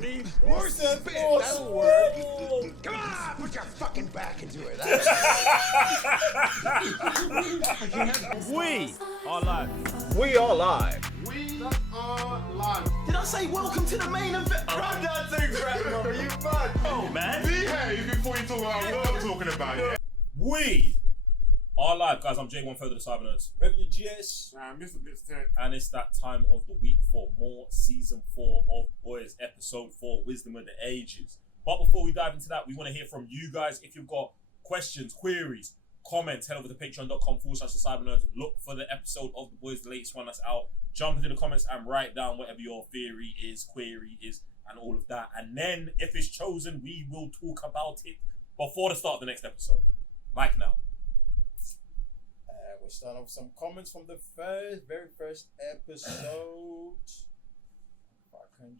Howdy. Horse and That'll work. Come on, put your fucking back into it. We are live. We are live. We are live. Did I say welcome to the main event? I'm not too crap, bro. You mad? Oh, man. Behave before you talk about what I'm talking about. Yeah. We are live, guys. I'm J1 Further the Cyber Nerds. Revenue GS. Mr. Blitz Tech. And it's that time of the week for more Season 4 of Boys, Episode 4, Wisdom of the Ages. But before we dive into that, we want to hear from you guys. If you've got questions, queries, comments, head over to patreon.com/the-cybernerds. Look for the episode of The Boys, the latest one that's out. Jump into the comments and write down whatever your theory is, query is, and all of that. And then, if it's chosen, we will talk about it before the start of the next episode. Like now. We're starting off with some comments from the very first episode. 500.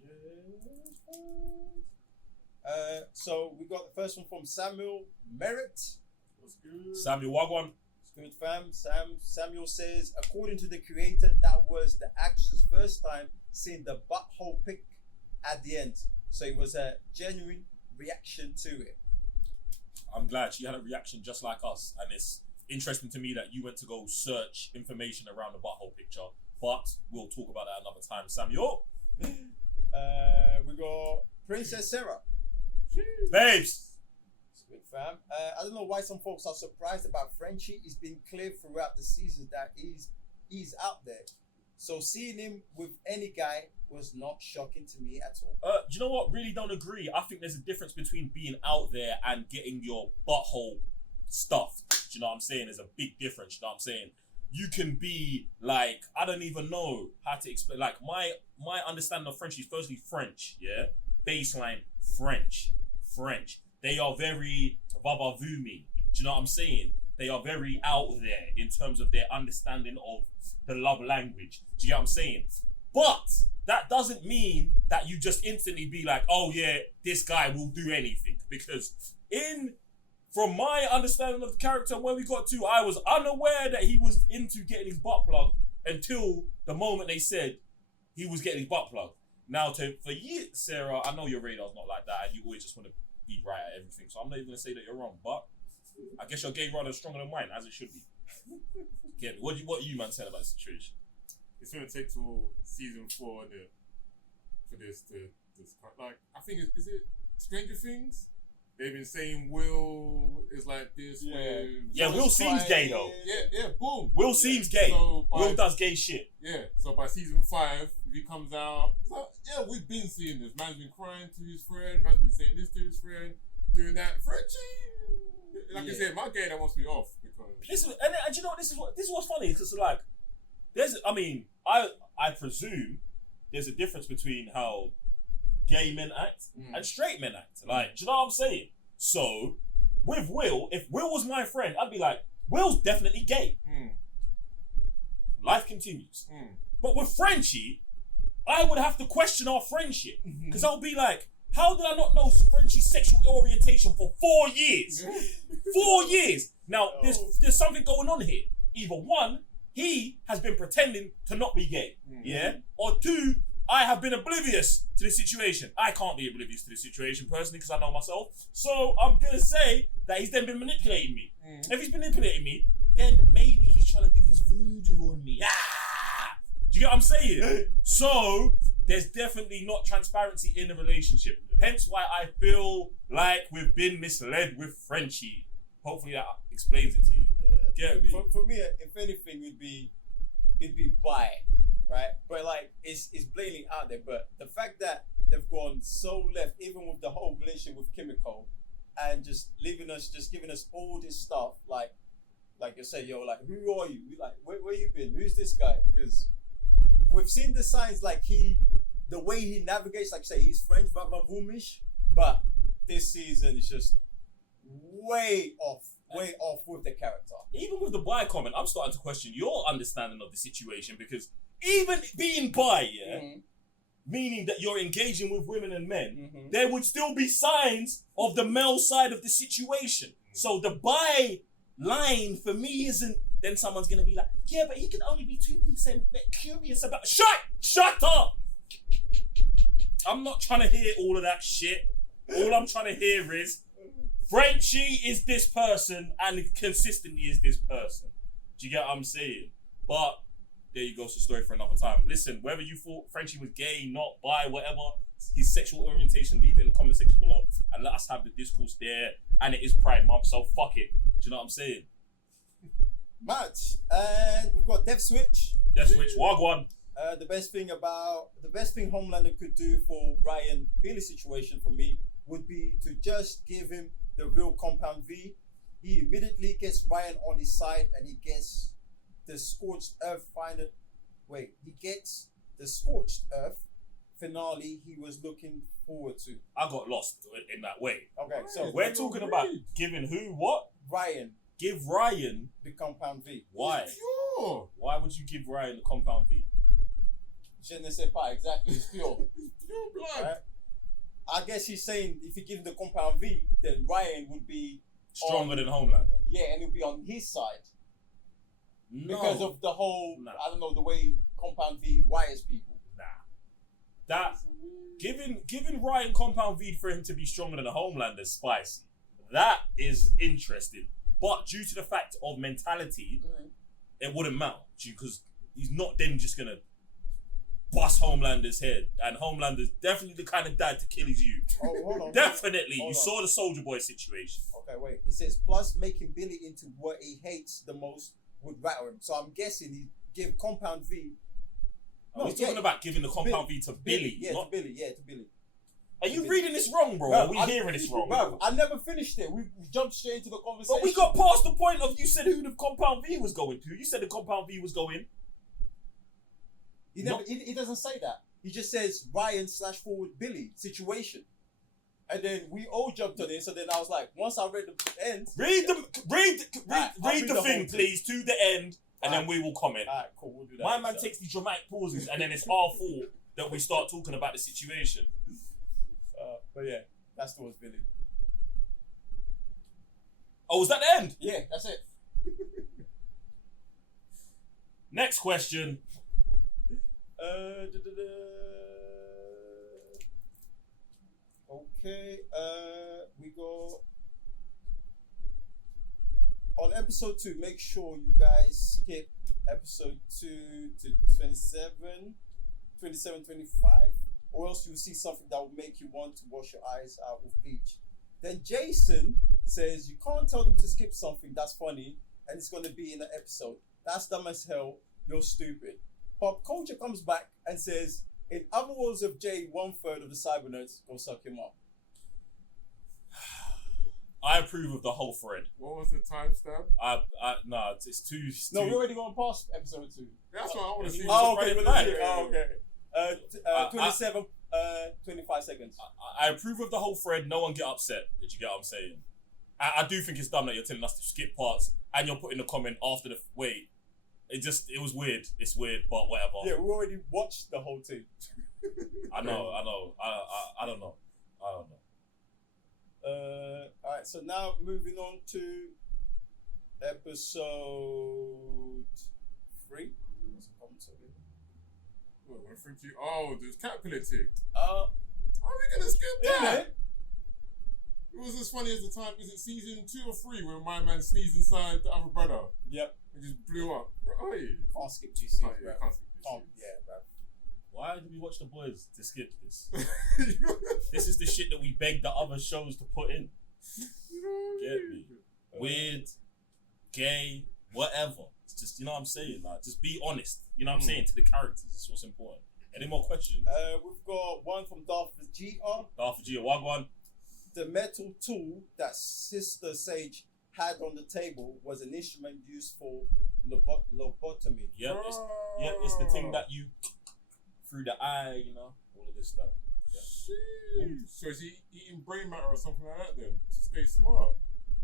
So we got the first one from Samuel Merritt. What's good? Samuel Wagwan. It's good, fam. Samuel says, according to the creator, that was the actress' first time seeing the butthole pic at the end. So it was a genuine reaction to it. I'm glad she had a reaction just like us, and it's interesting to me that you went to go search information around the butthole picture, but we'll talk about that another time. Samuel, We got Princess Sarah. babes. It's good, fam. I don't know why some folks are surprised about Frenchie. It's been clear throughout the season that he's out there. So seeing him with any guy was not shocking to me at all. Do you know what? Really don't agree. I think there's a difference between being out there and getting your butthole stuffed. Do you know what I'm saying? There's a big difference. You know what I'm saying? You can be like, I don't even know how to explain. Like my understanding of French is firstly French, yeah? Baseline French. They are very vavavoumi. Do you know what I'm saying? They are very out there in terms of their understanding of the love language. Do you get what I'm saying? But that doesn't mean that you just instantly be like, oh yeah, this guy will do anything. Because from my understanding of the character and where we got to, I was unaware that he was into getting his butt plugged until the moment they said he was getting his butt plugged. Now, for you, Sarah, I know your radar's not like that and you always just want to be right at everything. So I'm not even going to say that you're wrong, but I guess your gay radar is stronger than mine, as it should be. Get me. What you man saying about the situation? It's going to take till season 4 for this to like. I think is it Stranger Things? They've been saying Will is like this. Yeah, Will seems gay though. Yeah, boom. Will seems gay. So Will does gay shit. Yeah, so by season 5, if he comes out, it's like, yeah, we've been seeing this. Man's been crying to his friend. Man's been saying this to his friend, doing that. Frenchie, like I said, my gay that wants to be off because. And you know what? This is what's funny because like, I presume there's a difference between how gay men act and straight men act. Like, do you know what I'm saying? So, with Will, if Will was my friend, I'd be like, Will's definitely gay. Life continues. But with Frenchie, I would have to question our friendship. Because I'll be like, how did I not know Frenchie's sexual orientation for 4 years? 4 years! Now, there's something going on here. Either one, he has been pretending to not be gay. Yeah? Or two, I have been oblivious to the situation. I can't be oblivious to the situation personally because I know myself. So I'm going to say that he's then been manipulating me. If he's manipulating me, then maybe he's trying to do his voodoo on me. Do you get what I'm saying? So there's definitely not transparency in the relationship. Hence why I feel like we've been misled with Frenchie. Hopefully that explains it to you. Get me? For me, if anything, it'd be bi. Right, but like it's blatantly out there. But the fact that they've gone so left, even with the whole relationship with Kimiko, and just giving us all this stuff, like you say, yo, like who are you? Like where you been? Who's this guy? Because we've seen the signs, like the way he navigates, like say he's French, vavavumish, but this season is just way off with the character. Even with the bi comment, I'm starting to question your understanding of the situation because. Even being bi, meaning that you're engaging with women and men, there would still be signs of the male side of the situation. So the bi line for me isn't, then someone's going to be like, yeah, but he can only be 2% curious about... Shut up! I'm not trying to hear all of that shit. All I'm trying to hear is Frenchie is this person and consistently is this person. Do you get what I'm saying? But there you go, it's a story for another time. Listen, whether you thought Frenchie was gay, not bi, whatever, his sexual orientation, leave it in the comment section below and let us have the discourse there. And it is Pride Month, so fuck it. Do you know what I'm saying? Match. And we've got Death Switch. Death Switch, Wagwan. The best thing Homelander could do for Ryan Billy's situation for me would be to just give him the real Compound V. He immediately gets Ryan on his side and he gets the Scorched Earth he gets the Scorched Earth finale he was looking forward to. I got lost in that way. Okay, so We're talking about giving who what? Ryan Give Ryan the Compound V. why? Pure. Why would you give Ryan the Compound V? Je ne sais pas exactly. It's pure. Pure blood. Right? I guess he's saying if you give him the Compound V, then Ryan would be Stronger than Homelander. Yeah, and he'll be on his side. No. Because of the whole, Nah. I don't know, the way Compound V wires people. Nah. That giving Ryan Compound V for him to be stronger than a Homelander is spicy. That is interesting. But due to the fact of mentality, it wouldn't matter. Because he's not then just gonna bust Homelander's head. And Homelander's definitely the kind of dad to kill his youth. Oh, hold on. Definitely. Hold You on. saw the Soldier Boy situation. Okay, wait. It says, plus making Billy into what he hates the most would rattle him. So I'm guessing he give Compound V. No, he's talking about giving the Compound V to Billy. Yeah, not- to Billy. Yeah, to Billy. Are you reading this wrong, bro? Bruv, Are we hearing this wrong? Bro, I never finished it. We jumped straight into the conversation. But we got past the point of you said who the Compound V was going to. You said the Compound V was going. He doesn't say that. He just says Ryan / forward Billy situation. And then we all jumped on it. So then I was like, once I read the end. Read the I'll read the the thing, whole thing. please, to the end, and then we will comment. Alright, cool, we'll do that. My man takes these dramatic pauses, and then it's our fault that we start talking about the situation. But yeah, that's towards Billy. Oh, was that the end? Yeah, that's it. Next question. Okay, we go on episode 2. Make sure you guys skip episode 2 to 27, 25, or else you'll see something that will make you want to wash your eyes out with bleach. Then Jason says you can't tell them to skip something that's funny and it's going to be in an episode. That's dumb as hell. You're stupid. Pop Culture comes back and says, in other words of Jay, 1/3 of the Cybernerds go suck him up. I approve of the whole thread. What was the timestamp? Nah, it's too. No, we're already going past episode 2. That's what I want to see. Oh, okay. Friday We'll night. do it. Oh, okay. 27, 25 seconds. I approve of the whole thread. No one get upset. Did you get what I'm saying? I do think it's dumb that you're telling us to skip parts and you're putting a comment after the wait. It was weird. It's weird, but whatever. Yeah, we already watched the whole thing. I know. I don't know. Alright, so now moving on to episode 3. Oh, there's calculating. Uh, How are we gonna skip yeah, that? It was as funny as the time. Is it season 2 or 3 where my man sneezed inside the other brother? Yep. It just blew up. Oh, yeah. Can't skip two scenes, bro. Can't skip this. Yeah, bro. Why did we watch The Boys to skip this? This is the shit that we begged the other shows to put in. Get me? Weird, gay, whatever. It's just, you know what I'm saying? Like, just be honest. You know what I'm saying? To the characters. That's what's important. Any more questions? We've got one from Darth GR. Darth G, Wagwan. The metal tool that Sister Sage had on the table was an instrument used for lobotomy. Yep, it's the thing that you through the eye, you know, all of this stuff. Yep. So is he eating brain matter or something like that then? To stay smart.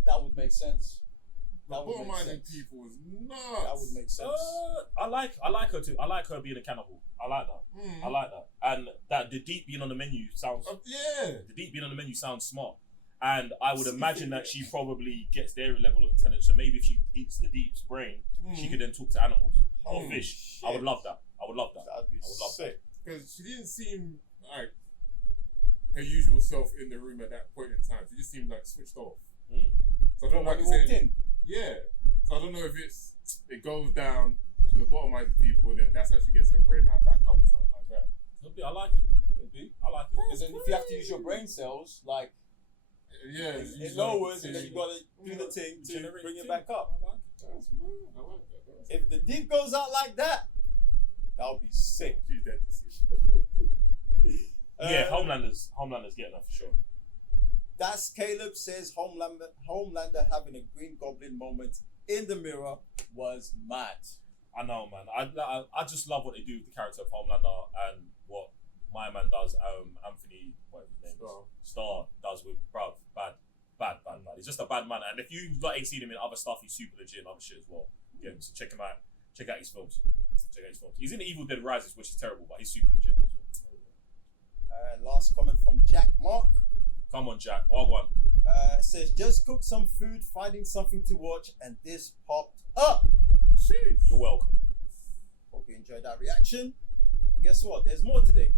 That would make sense. That That would make minding sense. people is nuts. That would make sense. I like her too. I like her being a cannibal. I like that. I like that. And that the deep being on the menu sounds. Yeah. The deep being on the menu sounds smart. And I would imagine that she probably gets their level of intelligence. So maybe if she eats the deep's brain, she could then talk to animals or fish. Shit. I would love that. I would love that. That'd be I would love sick. Because she didn't seem like her usual self in the room at that point in time. She just seemed like switched off. Mm. So I don't know When if you walked it's in. yeah. So I don't know if it goes down to the bottomizing people and then that's how she gets her brain back up or something like that. Could be. I like it. Could be. I like it. Because then if you have to use your brain cells, like Yeah, it lowers, and then you gotta do the thing to Generate bring it thing. back up. I like it. That's mad. I like that. That's If the dick goes out like that, that'll be sick. she's dead to see. Yeah, Homelander's getting her for sure. That's Caleb says Homelander having a Green Goblin moment in the mirror was mad. I know, man. I just love what they do with the character of Homelander and what my man does. Anthony, whatever his name is, Starr does with bruv. Bad. He's just a bad man. And if you ain't seen him in other stuff, he's super legit and other shit as well. Yeah, so check him out. Check out his films. He's in Evil Dead Rises, which is terrible, but he's super legit as well. Last comment from Jack Mark. Come on, Jack. Well one. It says just cook some food, finding something to watch, and this popped up. Jeez. You're welcome. Hope you enjoyed that reaction. And guess what? There's more today.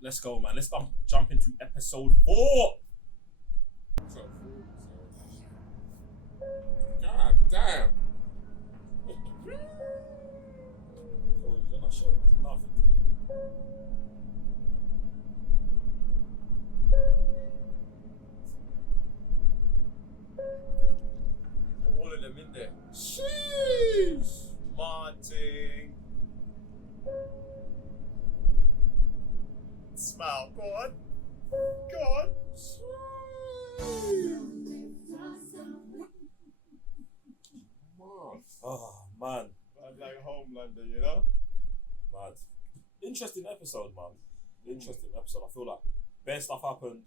Let's go, man. Let's jump into episode 4. What's up, fool? God damn. Oh, you're not showing us nothing to do. All of them in there. Jeez. Martin. Smile. Go on. Go on. Oh, man. I'm like Homelander, you know? Mad. Interesting episode, man. Interesting episode. I feel like bare stuff happened.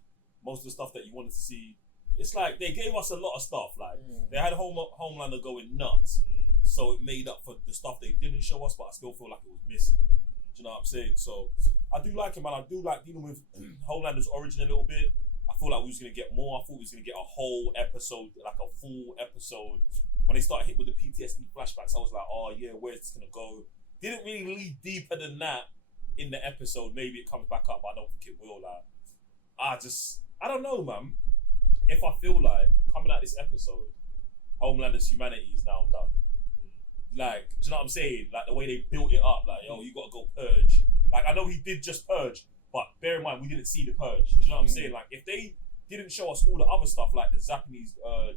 Most of the stuff that you wanted to see. It's like they gave us a lot of stuff. Like they had Homelander going nuts, so it made up for the stuff they didn't show us. But I still feel like it was missing. Do you know what I'm saying? So I do like him, man. I do like dealing with Homelander's origin a little bit. I feel like we was gonna get more. I thought we was gonna get a whole episode, like a full episode. When they started hit with the PTSD flashbacks, I was like, oh yeah, where's this gonna go? Didn't really lead deeper than that in the episode. Maybe it comes back up, but I don't think it will. Like, I don't know, man. If I feel like coming out this episode, Homelander's humanity is now done. Like, do you know what I'm saying? Like the way they built it up, like, yo, you gotta go purge. Like, I know he did just purge, but bear in mind we didn't see the purge. Do you know what I'm saying? Like, if they didn't show us all the other stuff, like the Japanese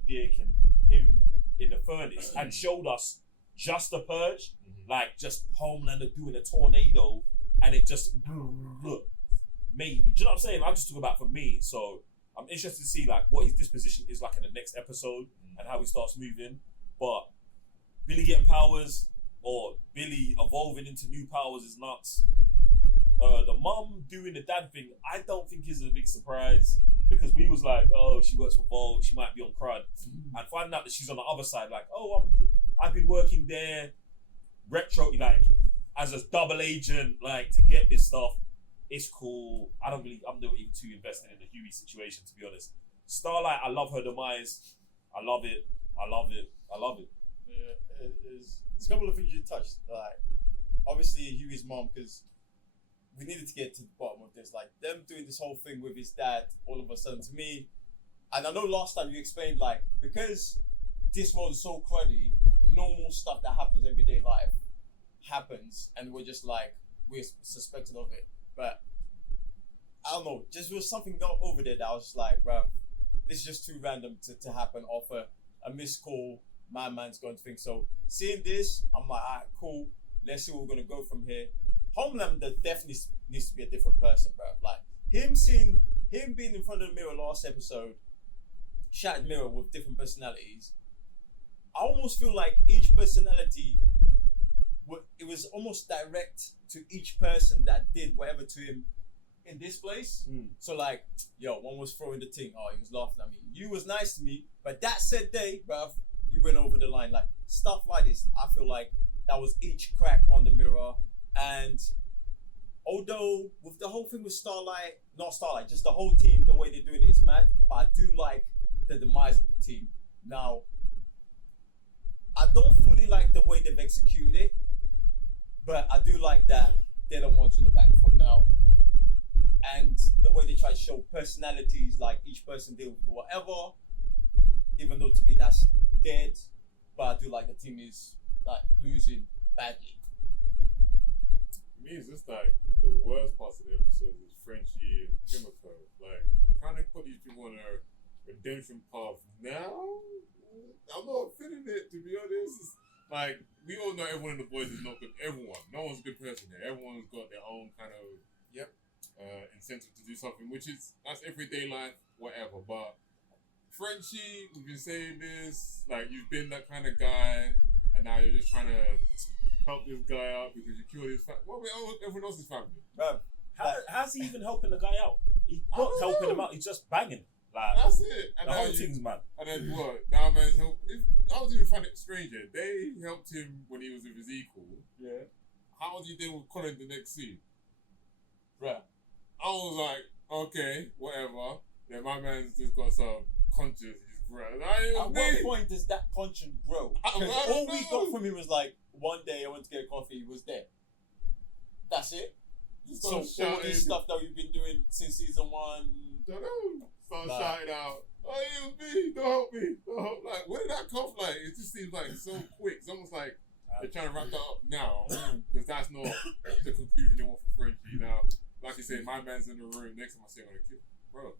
dick and him in the furnace, and showed us just the purge, like just Homelander doing a tornado, and it just maybe. Do you know what I'm saying? I'm just talking about for me. So I'm interested to see like what his disposition is like in the next episode and how he starts moving. But Billy getting powers or Billy evolving into new powers is nuts. The mum doing the dad thing, I don't think is a big surprise because we was like, oh, she works for Volt, she might be on crud, and finding out that she's on the other side, like, oh, I've been working there, retro, like as a double agent, like to get this stuff. It's cool. I'm not even too invested in the Huey situation, to be honest. Starlight, I love her demise. I love it. Yeah, there's a couple of things you touched. Like, obviously Huey's mom, because we needed to get to the bottom of this. Like, them doing this whole thing with his dad, all of a sudden, to me, and I know last time you explained, like, because this world is so cruddy, normal stuff that happens in everyday life happens, and we're just like, we're suspected of it. But I don't know, just was something over there that I was just like, bruh, this is just too random to happen off a missed call. My man's going to think so. Seeing this, I'm like, alright, cool. Let's see where we're gonna go from here. Homelander definitely needs to be a different person, bro. Like him being in front of the mirror last episode, shattered mirror with different personalities. I almost feel like each personality, it was almost direct to each person that did whatever to him in this place. So like, yo, one was throwing the thing. Oh, he was laughing at me. You was nice to me, but that said day, bruv, you went over the line. Like stuff like this, I feel like that was each crack on the mirror. And although with the whole thing with not Starlight, just the whole team, the way they're doing it is mad. But I do like the demise of the team. Now, I don't fully like the way they've executed it, but I do like that they're the ones in the back foot now. and the way they try to show personalities, like each person deals with whatever. Even though to me that's dead, but I do like the team is like losing badly. To me, it's just like the worst parts of the episode is Frenchie and Kimiko. Like trying to put these people on a redemption path now. I'm not feeling it, to be honest. Like, we all know everyone in the boys is not good. Everyone. No one's a good person here. Everyone's got their own kind of incentive to do something, which is, that's everyday life, whatever. But Frenchie, we've been saying this, like, you've been that kind of guy, and now you're just trying to help this guy out because you killed his family. What about everyone else's family? Bro, How's he even helping the guy out? He's not helping him out, he's just banging. Like, that's it. And the whole thing's mad. And then what? Now man's help. I was even finding it stranger. They helped him when he was with his equal. Yeah. How was he dealing with Colin the next scene? Bruh. I was like, okay, whatever. Then my man's just got some conscience. At what point does that conscience grow? Because all we got from him was like, one day I went to get a coffee, he was there. That's it. So all this stuff that we've been doing since season 1. Don't know. Start shouting out, oh, it was me, don't help me. Don't help. Like, where did that come from? Like, it just seems like so quick. It's almost like they're trying to wrap that up now because that's not the conclusion they want for Frenchie. Now, like you said, my man's in the room. Next time I say I'm going to kill, bro,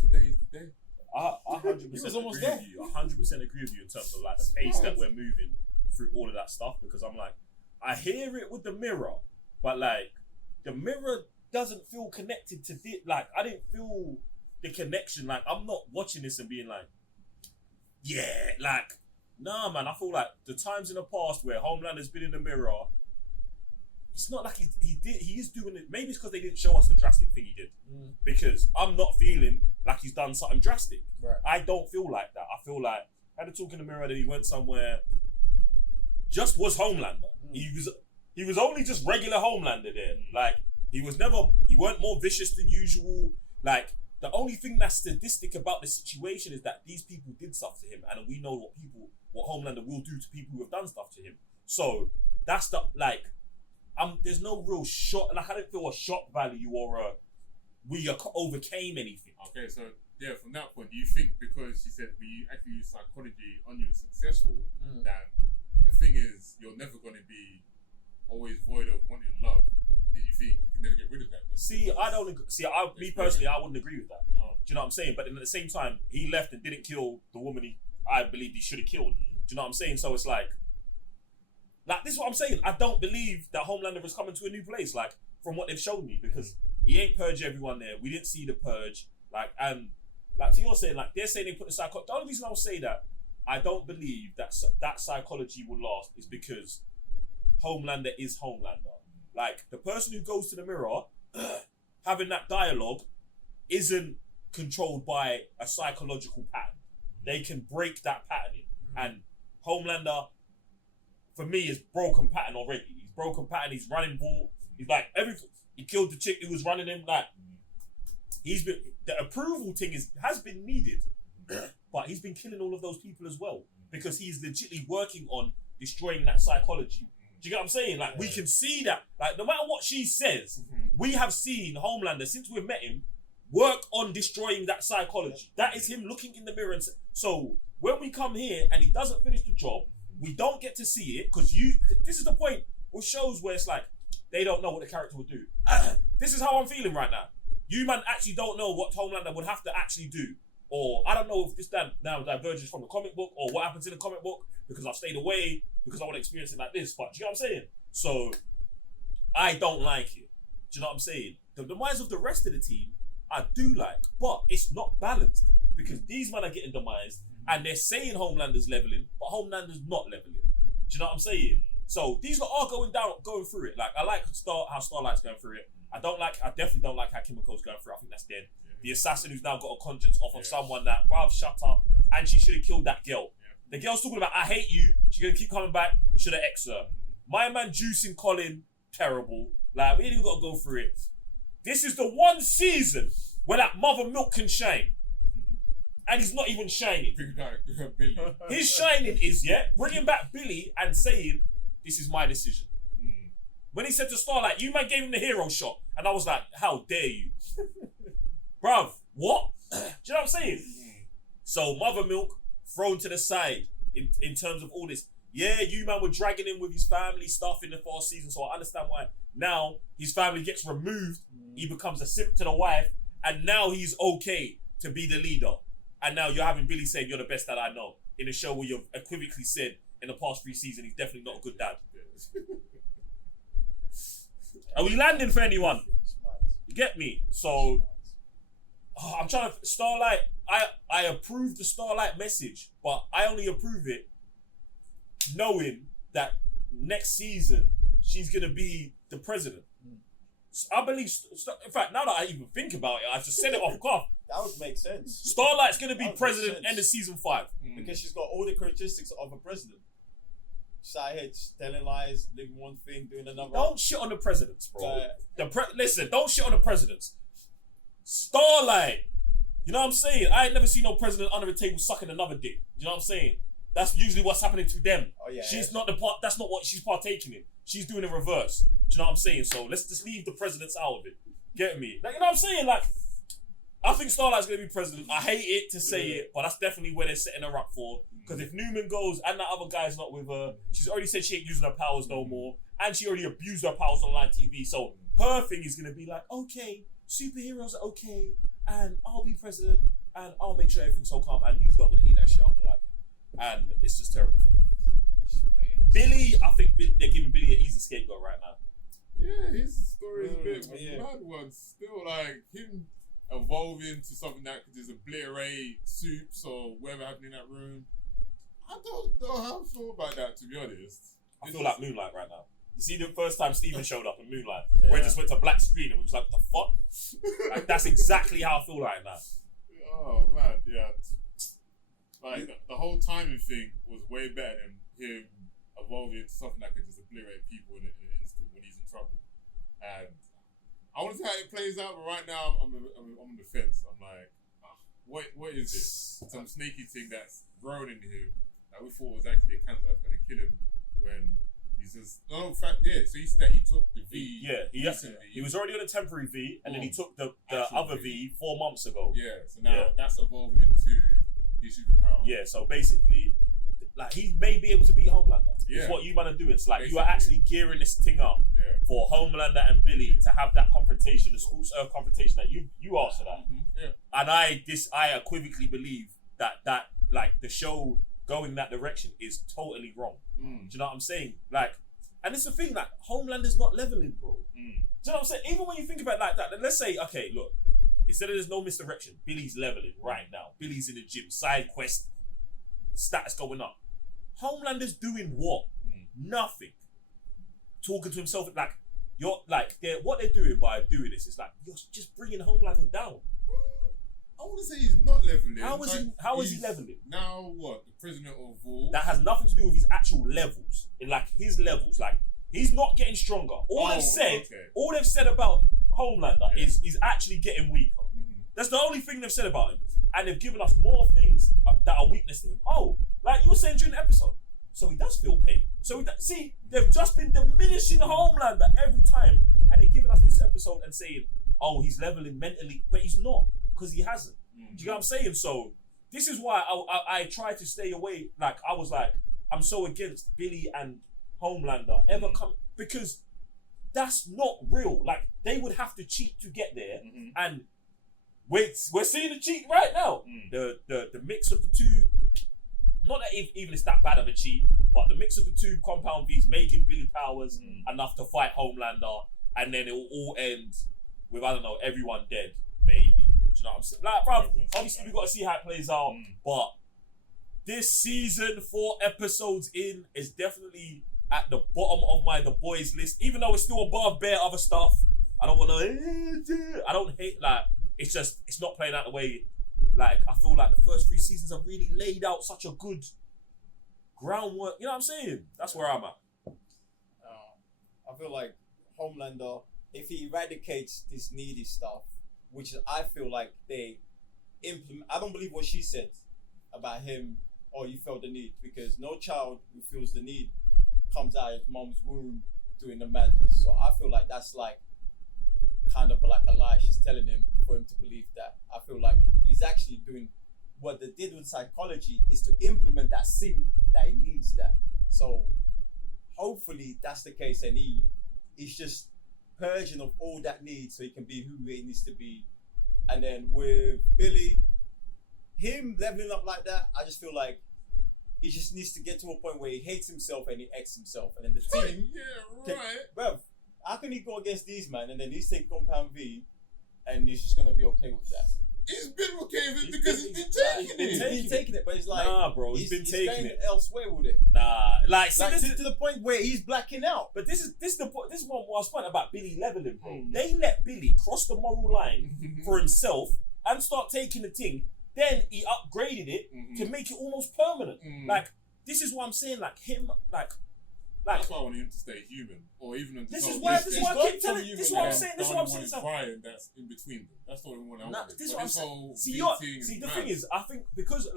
today is the day. I 100% agree with you. 100% agree with you in terms of like the pace that we're moving through all of that stuff, because I'm like, I hear it with the mirror, but like the mirror doesn't feel connected to this. Like, I didn't feel the connection. Like, I'm not watching this and being like, yeah, like, nah, man. I feel like the times in the past where Homelander's been in the mirror, it's not like he is doing it. Maybe it's because they didn't show us the drastic thing he did. Because I'm not feeling like he's done something drastic. Right. I don't feel like that. I feel like I had a talk in the mirror that he went somewhere. Just was Homelander. He was only just regular Homelander there. Like, he weren't more vicious than usual. Like, the only thing that's sadistic about the situation is that these people did stuff to him, and we know what Homelander will do to people who have done stuff to him. So that's the like. There's no real shock. Like, I didn't feel a shock value or we overcame anything. Okay, so yeah, from that point, do you think because she said we actually use psychology on you and successful, that the thing is you're never going to be always void of wanting love? Do you think you can never get rid of that? See, I don't agree. See, me personally, I wouldn't agree with that. Oh. Do you know what I'm saying? But at the same time, he left and didn't kill the woman I believe he should have killed. Do you know what I'm saying? So it's like this is what I'm saying. I don't believe that Homelander is coming to a new place, like, from what they've shown me, because he ain't purged everyone there. We didn't see the purge. Like, and like, so you're saying, like, they're saying they put the psychology. The only reason I'll say that I don't believe that psychology will last is because Homelander is Homelander. Like, the person who goes to the mirror, having that dialogue, isn't controlled by a psychological pattern. They can break that pattern, and Homelander, for me, is broken pattern already. He's broken pattern. He's running ball. He's like everything. He killed the chick who was running him. Like, he's been, the approval thing has been needed, but he's been killing all of those people as well because he's legitimately working on destroying that psychology. Do you get what I'm saying? Like, we can see that. Like, no matter what she says, we have seen Homelander, since we've met him, work on destroying that psychology. That is him looking in the mirror and so when we come here and he doesn't finish the job, we don't get to see it because this is the point with shows where it's like they don't know what the character would do. This is how I'm feeling right now. You man actually don't know what Homelander would have to actually do, or I don't know if this now diverges from the comic book or what happens in the comic book because I've stayed away because I want to experience it like this. But do you know what I'm saying? So I don't like it. Do you know what I'm saying? The demise of the rest of the team I do like, but it's not balanced because these men are getting demised and they're saying Homelander's leveling, but Homelander's not leveling. Do you know what I'm saying? So these lot are going through it. Like, I like how Starlight's going through it. I definitely don't like how Kimiko's going through it. I think that's dead. Yeah. The assassin who's now got a conscience off of someone that, bruv, shut up. And she should have killed that girl. Yeah. The girl's talking about, I hate you. She's going to keep coming back. You should have exed her. My man juicing Colin, terrible. Like, we ain't even got to go through it. This is the one season where that mother milk can shine. And he's not even shining. His shining is, bringing back Billy and saying, this is my decision. When he said to Starlight, you man gave him the hero shot. And I was like, how dare you? Bruv, what? Do you know what I'm saying? So Mother Milk thrown to the side in terms of all this. Yeah, you man were dragging him with his family stuff in the first season, so I understand why. Now his family gets removed, he becomes a simp to the wife, and now he's okay to be the leader. And now you're having Billy saying you're the best that I know in a show where you've equivocally said in the past 3 seasons he's definitely not a good dad. Are we landing for anyone? You get me? So I'm trying to Starlight. I approve the Starlight message, but I only approve it knowing that next season she's gonna be the president. I believe. In fact, now that I even think about it, I just said it off cuff. That would make sense. Starlight's gonna be That would make president sense. end of season 5 Because she's got all the characteristics of a president. Side head, telling lies, living one thing, doing another. Don't shit on the presidents, bro. Listen, don't shit on the presidents. Starlight, you know what I'm saying? I ain't never seen no president under a table sucking another dick. You know what I'm saying? That's usually what's happening to them. Oh, yeah, She's yeah. not the part. That's not what she's partaking in. She's doing the reverse. Do you know what I'm saying? So let's just leave the presidents out of it. Get me? Like, you know what I'm saying? Like, I think Starlight's gonna be president. I hate it to say it, but that's definitely where they're setting her up for. Because if Neuman goes and that other guy's not with her, she's already said she ain't using her powers no more, and she already abused her powers on live TV. So her thing is gonna be like, okay, superheroes are okay, and I'll be president, and I'll make sure everything's so calm, and you're not gonna eat that shit up and like it, and it's just terrible. Billy, I think they're giving Billy an easy scapegoat right now. Yeah, his story is a bit of a yeah. mad one. Still, like him evolving to something that could just obliterate soups or whatever happened in that room. I don't know how I feel about that, to be honest. I feel like Moonlight right now. You see the first time Steven showed up in Moonlight, Yeah. where it just went to black screen and we was like, what the fuck? Like, that's exactly how I feel right now. Oh man, yeah. Like the whole timing thing was way better than him evolving into something that could just obliterate people in an instant when he's in trouble. And I want to see how it plays out, but right now I'm on the fence. I'm like, what is it? Some sneaky thing that's grown into him that we thought was actually a cancer that's going to kill him when he's just no fact. Yeah, so he said he took the V. He was already on a temporary V, and then he took the Actual other V. V 4 months ago. Yeah, so now that's evolving into his superpower. Yeah, so basically, like, he may be able to beat Homelander. Yeah. It's what you man are doing. So, like, you Basically. are actually gearing this thing up Yeah. for Homelander and Billy to have that confrontation, the school confrontation that you asked for that. Yeah. And I equivocally believe that like the show going that direction is totally wrong. Do you know what I'm saying? Like, and it's the thing, like, Homelander's not leveling, bro. Do you know what I'm saying? Even when you think about it like that, then let's say, okay, look, instead of there's no misdirection, Billy's leveling right now. Billy's in the gym, side quest, status going up. Homelander's doing what? Nothing. Talking to himself, like, what they're doing by doing this is like, you're just bringing Homelander down. I want to say he's not leveling. How is he he's leveling? Now what? The president of Vol. That has nothing to do with his actual levels. In like his levels, like he's not getting stronger. All they've said about Homelander is he's actually getting weaker. That's the only thing they've said about him, and they've given us more things that are weakness to him. Oh, like you were saying during the episode, so he does feel pain. So see, they've just been diminishing Homelander every time, and they're giving us this episode and saying, oh, he's leveling mentally, but he's not. Because he hasn't. Do you know what I'm saying? So this is why I try to stay away. Like, I was like, I'm so against Billy and Homelander ever come, because that's not real. Like, they would have to cheat to get there, and we're seeing the cheat right now. The mix of the two, not that even it's that bad of a cheat, but the mix of the two compound Vs may give Billy powers enough to fight Homelander, and then it will all end with, I don't know, everyone dead, maybe. You know what I'm saying? Like, bro, obviously we got to see how it plays out, but this season, 4 episodes in, is definitely at the bottom of my The Boys list, even though it's still above bare other stuff. I don't want to, I don't hate, like, it's just, it's not playing out the way, like, I feel like the first 3 seasons have really laid out such a good groundwork. You know what I'm saying? That's where I'm at. I feel like Homelander, if he eradicates this needy stuff, which I feel like they implement. I don't believe what she said about him, you felt the need, because no child who feels the need comes out of his mom's womb doing the madness. So I feel like that's like kind of like a lie she's telling him for him to believe that. I feel like he's actually doing what they did with psychology is to implement that seed that he needs that. So hopefully that's the case, and he's just purging of all that need so he can be who he needs to be. And then with Billy, him leveling up like that, I just feel like he just needs to get to a point where he hates himself and he X himself, and then the team. Yeah, right. Bruv, how can he go against these man and then he's take Compound V and he's just gonna be okay with that? He's been okay with it because he's been taking it. He's been taking it, but it's like Nah, bro, he's been taking going it elsewhere with it. Nah, like, see, Like this is to the point where he's blacking out. But this is the point. This is what I was point about Billy leveling, bro. They let Billy cross the moral line for himself and start taking the thing. Then he upgraded it to make it almost permanent. Like, this is what I'm saying. Like him, like. That's why I want him to stay human, or even This is why I keep telling. This is what I'm saying. This is what I'm saying. Ryan, that's in between them. That's the only one I want. This is what I'm saying. See, the mad. thing is, I think because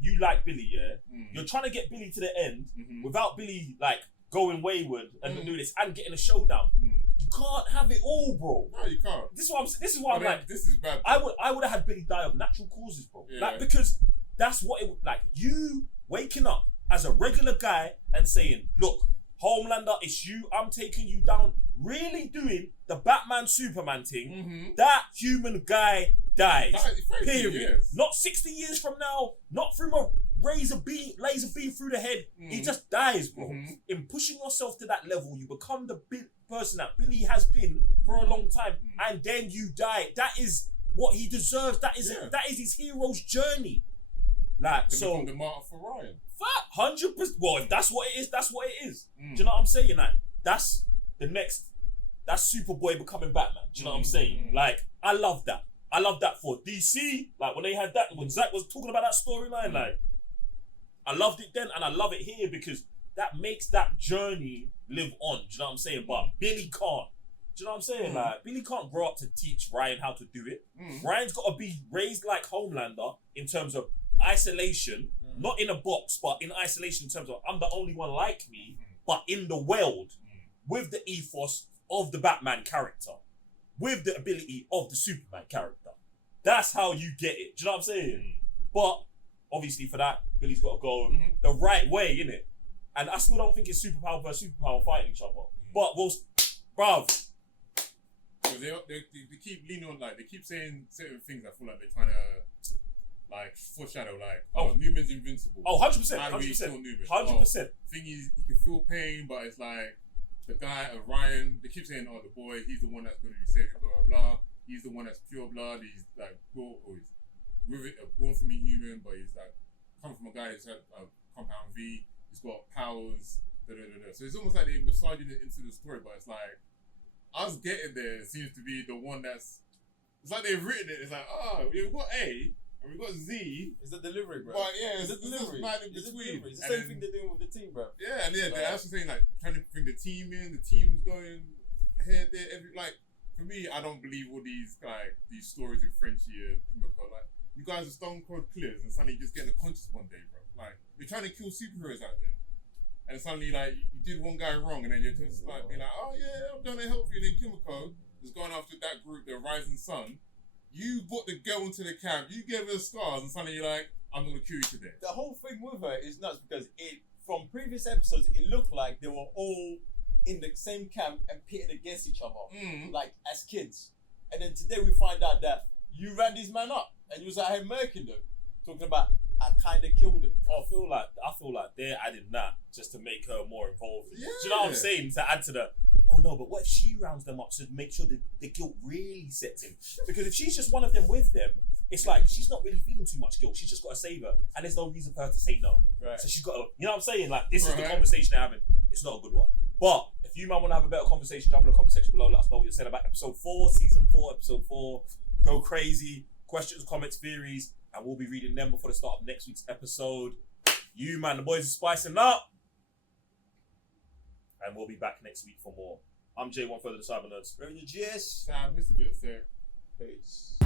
you like Billy, yeah, you're trying to get Billy to the end without Billy like going wayward and doing this and getting a showdown. You can't have it all, bro. No, you can't. This is why I'm like, this is bad. I would have had Billy die of natural causes, bro. Yeah. Like, because that's what it like. You waking up as a regular guy and saying, look, Homelander, it's you, I'm taking you down, really doing the Batman Superman thing, that human guy dies. Period. Yes. Not 60 years from now, not through a laser beam through the head. He just dies, bro. In pushing yourself to that level, you become the person that Billy has been for a long time, and then you die. That is what he deserves. That is his hero's journey. Like, so the martyr for Ryan. 100%. Well, if that's what it is, that's what it is. Do you know what I'm saying? Like, that's the next. That's Superboy becoming Batman. Do you know what I'm saying? Like, I love that. I love that for DC. Like, when they had that, when Zach was talking about that storyline, like, I loved it then, and I love it here because that makes that journey live on. Do you know what I'm saying? But Billy can't. Do you know what I'm saying? Like, Billy can't grow up to teach Ryan how to do it. Ryan's got to be raised like Homelander in terms of isolation, not in a box, but in isolation in terms of I'm the only one like me, but in the world with the ethos of the Batman character, with the ability of the Superman character. That's how you get it. Do you know what I'm saying? But obviously for that, Billy's got to go the right way, innit? And I still don't think it's superpower versus superpower fighting each other. But bruv. They keep leaning on, like, they keep saying certain things. I feel like they're trying to like foreshadow, like, Neuman's invincible. 100%. How do we kill Neuman? 100%. Thing is, he can feel pain, but it's like the guy, Ryan, they keep saying, the boy, he's the one that's going to be saved, blah, blah, blah. He's the one that's pure blood. He's like, born from a human, but he's like, come from a guy who's had a Compound V. He's got powers, da, da, da, da. So it's almost like they're massaging it into the story, but it's like, us getting there seems to be the one that's, it's like they've written it. It's like, we've got A, and we've got Z. It's the delivery, bro. But yeah, it's the delivery. It's the same thing they're doing with the team, bro. Yeah, and they're actually saying, like, trying to bring the team in. The team's going here, there, like, for me, I don't believe all these stories with Frenchie and Kimiko. Like, you guys are stone cold clears, and suddenly you're just getting a conscious one day, bro. Like, you're trying to kill superheroes out there, and suddenly, like, you did one guy wrong, and then you're just like being like, oh yeah, I'm gonna help you. And then Kimiko is going after that group, the Rising Sun. You brought the girl into the camp, you gave her scars, and suddenly you're like, I'm gonna kill you today. The whole thing with her is nuts because from previous episodes, it looked like they were all in the same camp and pitted against each other, like as kids. And then today we find out that you ran these men up and you was out here murking them, talking about I kind of killed him. I feel like they're adding that just to make her more involved. Yeah. Do you know what I'm saying? To add to the, oh no, but what if she rounds them up to make sure that the guilt really sets in? Because if she's just one of them with them, it's like she's not really feeling too much guilt. She's just got to save her, and there's no reason for her to say no. Right. So she's got to, you know what I'm saying? Like, this is the conversation they're having. It's not a good one. But if you might want to have a better conversation, jump in the comment section below. Let us know what you're saying about episode 4, season 4, episode 4. Go crazy. Questions, comments, theories, and we'll be reading them before the start of next week's episode. You, man, the boys are spicing up. And we'll be back next week for more. I'm Jay, one further the Cyber Nerds. Ready to GS? Sam, it's a bit fair. Peace.